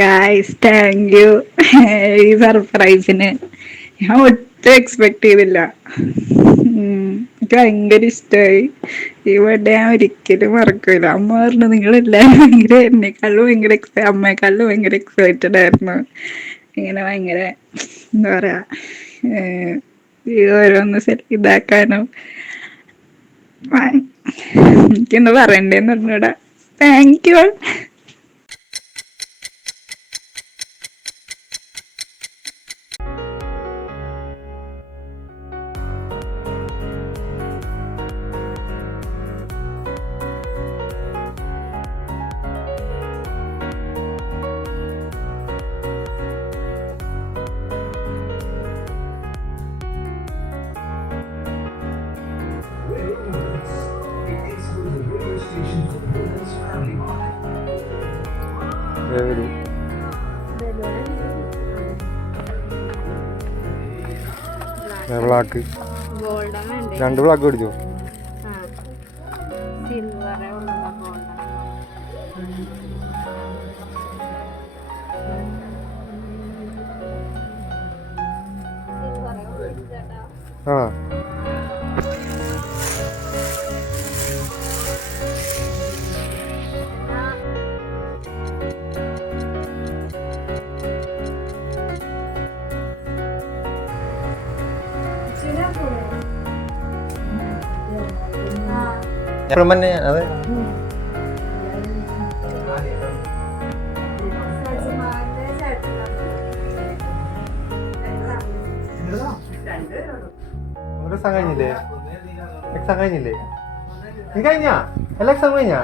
Guys thank you. ഈ സർപ്രൈസിന് ഞാൻ ഒട്ടും എക്സ്പെക്ട് ചെയ്തില്ല. എനിക്ക് ഭയങ്കര ഇഷ്ടമായി. ഈ ബർത്ത്ഡേ ഞാൻ ഒരിക്കലും മറക്കൂല. അമ്മ പറഞ്ഞു നിങ്ങളെല്ലാവരും ഭയങ്കര എന്നെക്കാളും ഭയങ്കര അമ്മയെക്കാളും ഭയങ്കര എക്സൈറ്റഡ് ആയിരുന്നു. ഇങ്ങനെ ഭയങ്കര എന്താ പറയാ, ഈ ഓരോന്ന് ഇതാക്കാനും എനിക്കെന്താ പറയണ്ടേന്ന് പറഞ്ഞൂടാ. Thank you. ബ്ലാക്ക് 2 ബ്ലാക്ക് പിടിച്ചോ. ആ തന്നെ അതെ. എക്സാം കഴിഞ്ഞില്ലേ? എക്സാം കഴിഞ്ഞില്ലേ? നീ കഴിഞ്ഞാ? എല്ലാ എക്സാം കഴിഞ്ഞാ?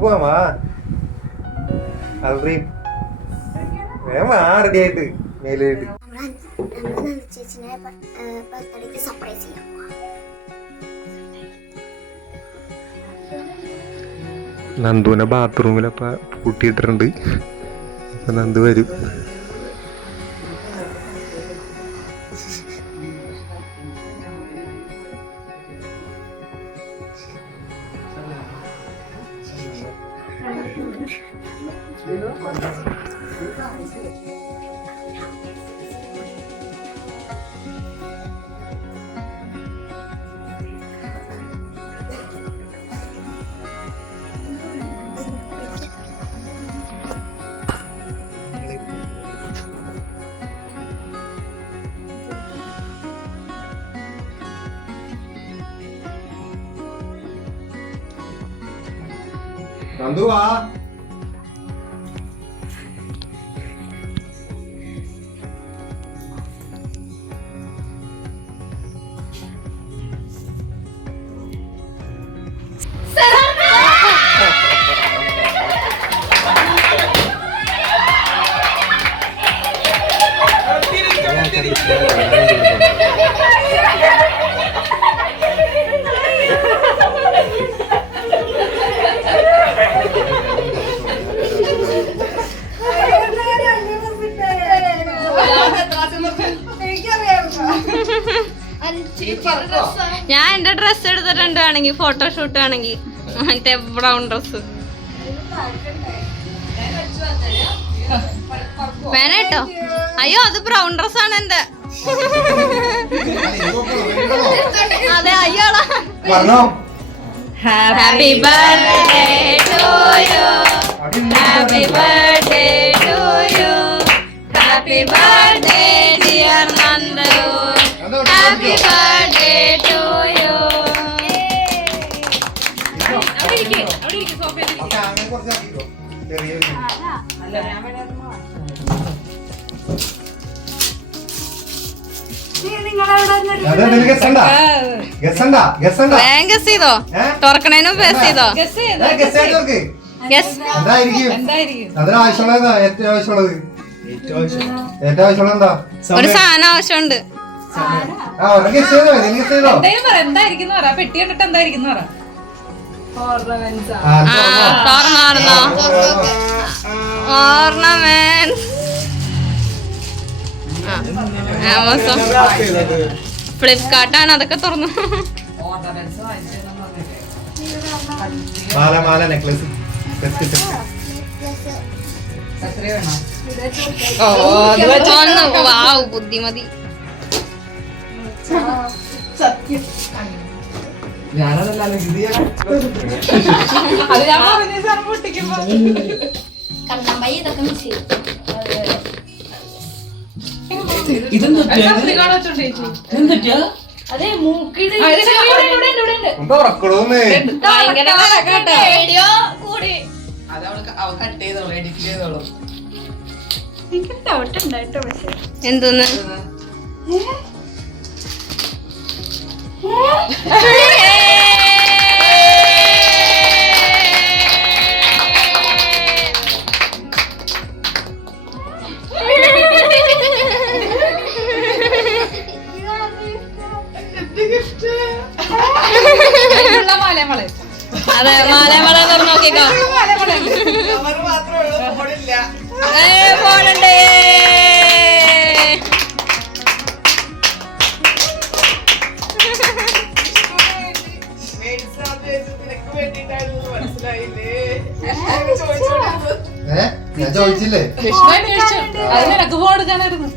പോവാ റെഡി ആയിട്ട് മേലായിട്ട് നന്ദുവിനെ ബാത്റൂമിലപ്പ പൂട്ടിയിട്ടിട്ടുണ്ട്. അപ്പൊ നന്ദു വരും. നന്ദുവാ ഞാൻ എന്റെ ഡ്രസ് എടുത്തിട്ടുണ്ട്. വേണമെങ്കിൽ ഫോട്ടോഷൂട്ട് വേണമെങ്കിൽ മറ്റേ ബ്രൗൺ ഡ്രസ് വേണേട്ടോ. അയ്യോ അത് ബ്രൗൺ ഡ്രസ്സാണ് എന്റെ. അതെ അയ്യോളാ. Happy birthday to you, happy birthday to you, happy birthday dear Nandu, happy birthday to you. വേഗം ഗസ് ചെയ്തോ, തുറക്കണേനും ഗസ് ചെയ്തോ. ഒരു സാധനം ആവശ്യമുണ്ട്. പെട്ടി കണ്ടിട്ട് എന്തായിരിക്കും ഓർണമെന്റ്. ആമസോൺ ഫ്ലിപ്കാർട്ടാണ് അതൊക്കെ തുറന്നു. മാല നെക്ലസ് വാവ് ബുദ്ധിമതി. അതെ മൂക്കിട് ഭയങ്കര വീഡിയോ കൂടി എനിക്ക് ഡൗട്ട് ഉണ്ടായിട്ടോ. പക്ഷെ എന്തോന്ന് അതെ മാലമല നോക്കിക്കോ. പോണണ്ടേ ഞാൻ ചോദിച്ചില്ലേ? അത് നിനക്ക് കൊടുക്കാനായിരുന്നു.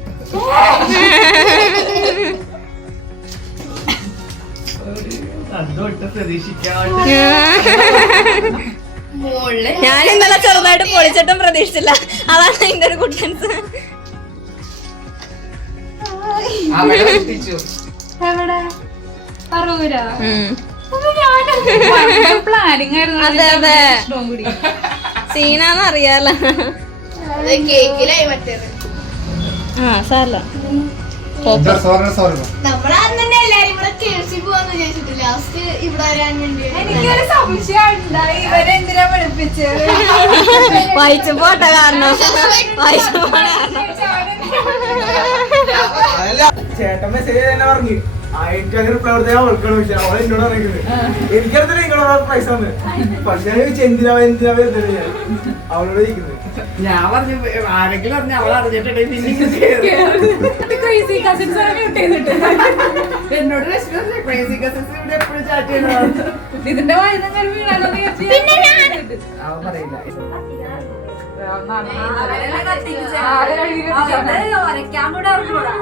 ഞാൻ ഇന്നലെ ചെറുതായിട്ട് പൊളിച്ചിട്ടും പ്രതീക്ഷിച്ചില്ല. അതാണ് അതിന്റെ ഒരു കുട്ടൻസ്. പ്ലാനിങ് ആയിരുന്നു. അതെ അതെ സീനാന്ന് അറിയാലോ. കേക്കിലായി മറ്റേത്. ആ സാരല്ല. നമ്മളന്ന് തന്നെ എല്ലാരും കൂടെ കേസി പോവാന്ന് വിചാരിച്ചിട്ട് ലാസ്റ്റ് ഇവിടെ വരാൻ വേണ്ടി എനിക്കൊരു സംശയം ഉണ്ടായി. ഇവരെന്തിനാ പഠിപ്പിച്ചത്? വായിച്ചു പോട്ടെ കാരണം വായിച്ചു പോണ കാരണം. ചേട്ടൻ മെസ്സേജ് തന്നെ പറഞ്ഞു എനിക്ക് അങ്ങനെ പ്രവർത്തനം അവൾക്കാണ് വിളിച്ചത്. അവൾ എന്നോട് പറയുന്നത് എനിക്കറിയത്തില്ല നിങ്ങളോട് പൈസ തന്ന്. പക്ഷെ ഞാൻ ചോദിച്ചു എന്തിനാ വരുന്നത് ഞാൻ അവളോട് ചോദിക്കുന്നത്. ഞാൻ പറഞ്ഞു ആരെങ്കിലും പറഞ്ഞു അവൾ അറിഞ്ഞിട്ടുണ്ടെങ്കിൽ എന്നോട് ക്രേസി കസിൻസ് ഇവിടെ എപ്പോഴും ചാറ്റ് ചെയ്യുന്നത്. ഇതിന്റെ വയസ്സങ്ങൾ വീണാലോ അവൻ പറയില്ല. വരയ്ക്കാൻ കൂടെ അറിഞ്ഞൂടാ.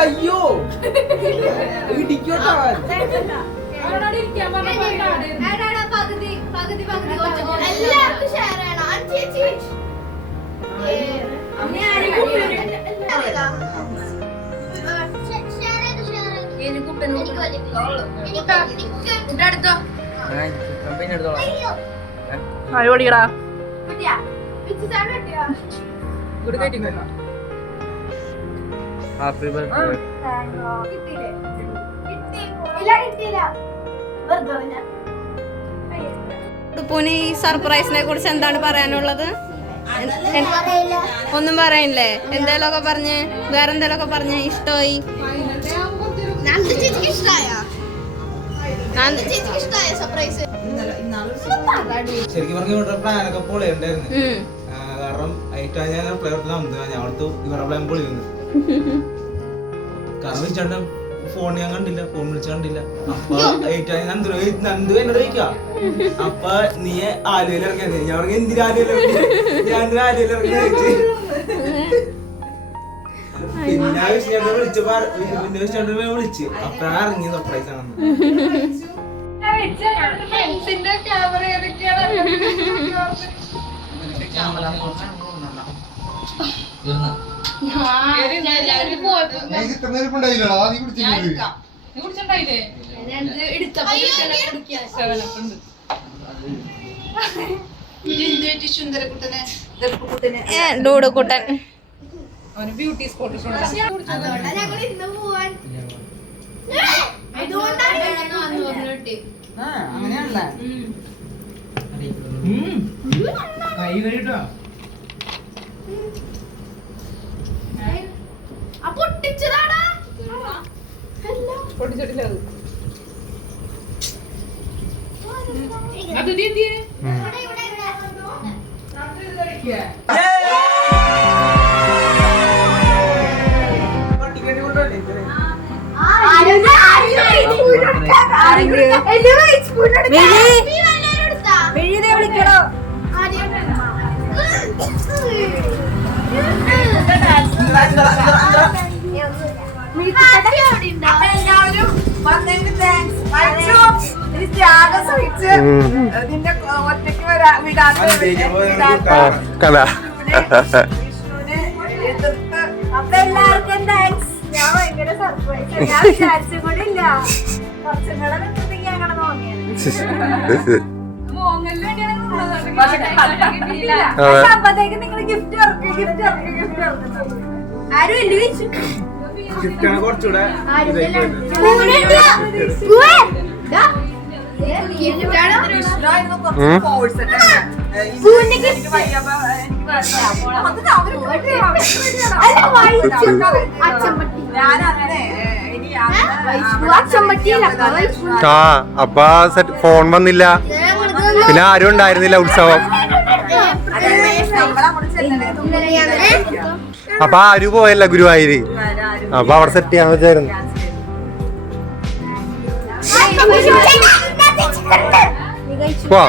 അയ്യോ ഇടിക്കോട്ടാ. അടിപൊളിക്കടാ. Happy birthday. ഉടുപ്പൂന് ഈ സർപ്രൈസിനെ കുറിച്ച് എന്താണ് പറയാനുള്ളത്? ഒന്നും പറയാനില്ലേ? എന്തേലൊക്കെ പറഞ്ഞ് വേറെ എന്തേലൊക്കെ പറഞ്ഞ് ഇഷ്ടമായി? ശരിക്കും പറഞ്ഞു പ്ലാനൊക്കെ പൊളി ഉണ്ടായിരുന്നു. കാരണം ഏറ്റവും ഞാൻ പ്രവർത്തനം ഞാൻ അവിടുത്തെ ഇവരുടെ പ്ലാൻ പൊളി വന്നു. കാരണം വിളിച്ചാണ്ട് ഫോൺ ഞാൻ കണ്ടില്ല, ഫോൺ വിളിച്ച കണ്ടില്ല. അപ്പൊ ഏറ്റവും നന്ദു എന്നോട് ചോദിക്ക അപ്പൊ നീ ആലുവയിൽ ഇറങ്ങിയത്. ഞാൻ പറഞ്ഞു എന്തിനാ ആലുവയിൽ ഇറങ്ങി? ഞാൻ ആലുവയിൽ ഇറങ്ങി ചോദിച്ചു. പിന്നെ വിഷ്ണുടെ വിളിച്ച് അപ്പഴാണ് ഇറങ്ങി സർപ്രൈസ് ആണെന്ന്. ഡൂഡുക്കുട്ടൻ ബ്യൂട്ടി സ്പോട്ട് അതുകൊണ്ടാണ് ഞങ്ങൾ ഇന്ന് പോവാൻ അങ്ങനെയാണല്ലേ കൈ കഴിട്ടോ പൊട്ടിച്ചതാടാ പൊട്ടിച്ചിട്ടില്ല വിളിക്കണോ എല്ലാവരും വന്നതിന് താങ്ക്സ്. ത്യാഗം സഹിച്ച് നിന്റെ ഒറ്റയ്ക്ക് വിടാതെ വിഷ്ണുവിനെ എതിർത്ത് അപ്പൊ എല്ലാവർക്കും താങ്ക്സ്. ഞാൻ ഭയങ്കര സർപ്രൈസ്. ഞാൻ വിചാരിച്ചു കൂടി ഇല്ല. കുറച്ചും കൂടെ നിന്നിട്ടെങ്കിൽ ഞങ്ങളെ അപ്പത്തേക്ക് നിങ്ങൾ ഗിഫ്റ്റ് ഇറക്കി ഗിഫ്റ്റ് ഇറക്കി ഗിഫ്റ്റ് ഇറക്കുന്നത് ആരും ഇല്ല വെച്ചു. ഗിഫ്റ്റാണ് കുറച്ചുകൂടെ അപ്പൊ ഫോൺ വന്നില്ല, പിന്നെ ആരും ഉണ്ടായിരുന്നില്ല ഉത്സവം. അപ്പൊ ആരും പോയല്ല ഗുരുവായൂര്, അപ്പൊ അവിടെ സെറ്റ് ചെയ്യാൻ വെച്ചായിരുന്നു. പോ